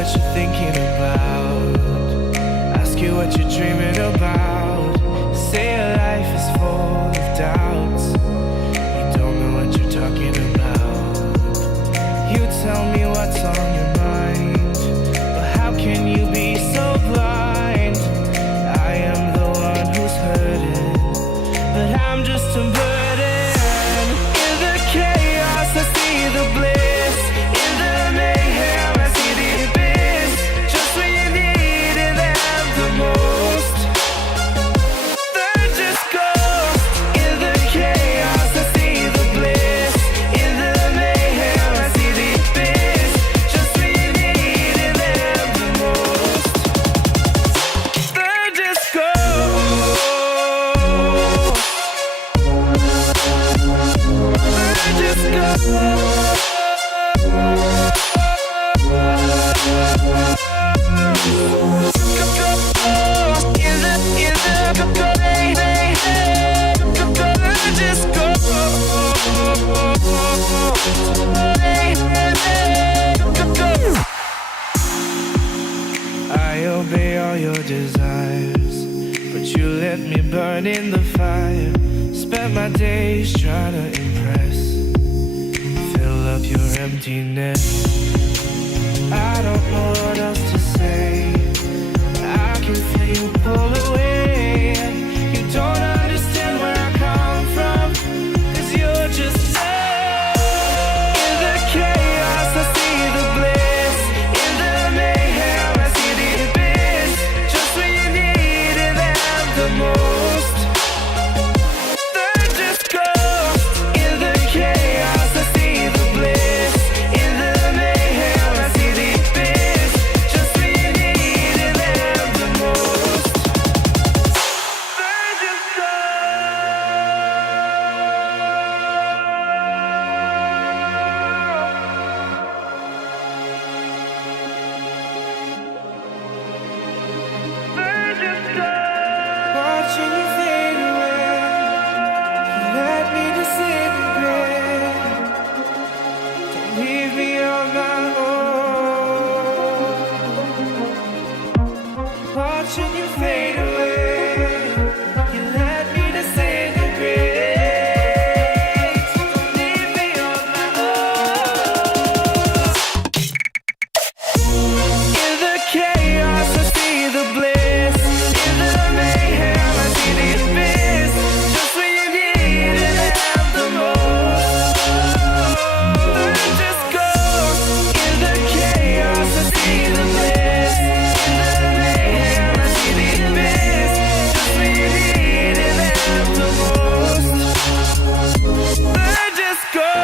what you're thinking about, ask you what you're dreaming about. Say your life is full of doubts, you don't know what you're talking about. You tell me what's on your mind, but how can you be so blind? I am the one who's hurting, but I'm just a burden. In the chaos I see the bliss, in the mayhem I see the abyss. Just when you need it them the most, they're just ghosts. In the chaos I see the bliss, in the mayhem I see the abyss. Just when you need it them the most, they're just ghosts. Just go. I obey all your desires, but you let me burn in the fire. Spent my days trying to impress, fill up your emptiness. I don't know what else to say, I can feel you pull away. You don't understand where I come from, 'cause you're just love. In the chaos I see the bliss, in the mayhem I see the abyss. Just when you need it them the most, they're just ghosts. In the chaos I see the bliss, in the mayhem I see the abyss. Just when you need it them the most, they're just watching you fade away, you let me disintegrate. Don't leave me on my own. Watching you fade away, you let me disintegrate. Don't leave me on my own. In the chaos I see the bliss, in the mayhem I see the abyss. Just when you need it them the most, they're just ghosts. In the chaos I see the bliss, in the mayhem I see the abyss. Just when you need it them the most, they're just ghosts.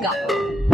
Go.